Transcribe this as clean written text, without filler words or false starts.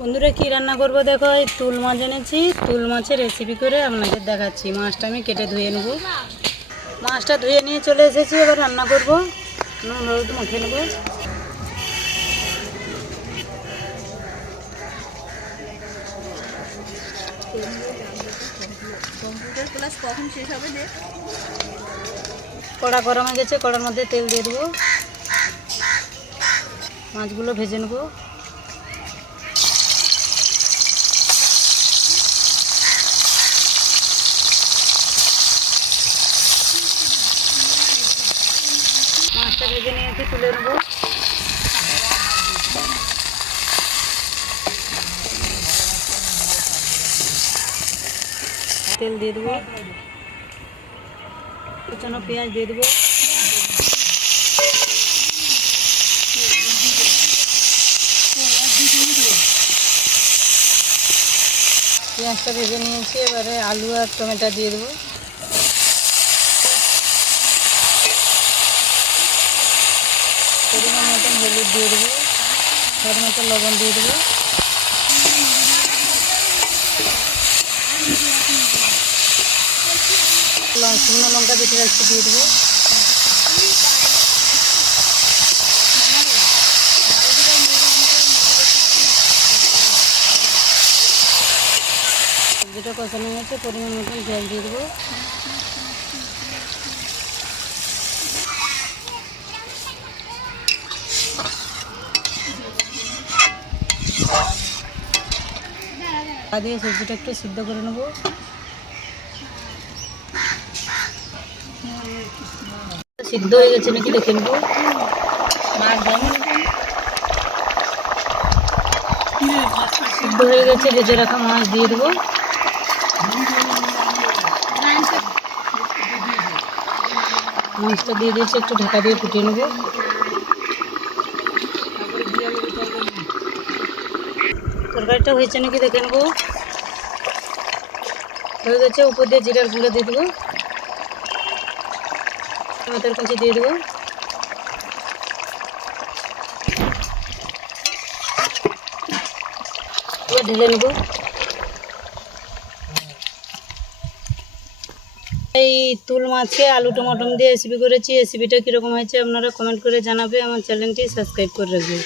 বন্ধুরা কি রান্না করব দেখো, এই তুল মাছ এনেছি। তুল মাছের রেসিপি করে আপনাদের দেখাচ্ছি। মাছটা আমি কেটে ধুয়ে নেব। মাছটা ধুয়ে নিয়ে চলে এসেছি, এবার রান্না করব। নুন হলুদ মাখিয়ে নেব। কড়া গরম হয়ে গেছে, কড়ার মধ্যে তেল দিয়ে দেবো। মাছগুলো ভেজে নেব। মাছটা ভেজে নিয়েছি, তুলে নেব। তেল দিয়ে দেবো, কুচানো পেঁয়াজ দিয়ে দেবো। পেঁয়াজটা ভেজে নিয়েছি, এবারে আলু আর টমেটো দিয়ে দেবো। পরিমাণ মতন হলুদ দিয়ে দেবো, স্বাদ মতো লবণ দিয়ে দেবো। শুকনো লঙ্কা দুটো একটু দিয়ে দেবো। সবজিটা কষানো হয়েছে, পরিমাণ মতন জল দিয়ে দেবো। দিয়ে সবজিটা একটু সিদ্ধ করে নেব। সিদ্ধ হয়ে গেছে নাকি দেখে নেব। সিদ্ধ হয়ে গেছে, ভেজে রাখা মাছ দিয়ে দেবো। মাছটা দিয়ে দিয়েছি, একটু ঢাকা দিয়ে ফুটিয়ে নেব। তরকারিটা হয়েছে নাকি দেখে নেব। হয়ে গেছে, উপর দিয়ে জিরার গুঁড়ো দিয়ে দেবো। টমেটোর কুচি দিয়ে দেবো। এবার ঢেলে নেব। এই তুল মাছকে আলু টমাটো দিয়ে রেসিপি করেছি। রেসিপিটা কীরকম হয়েছে আপনারা কমেন্ট করে জানাবে। আমার চ্যানেলটি সাবস্ক্রাইব করে রাখবে।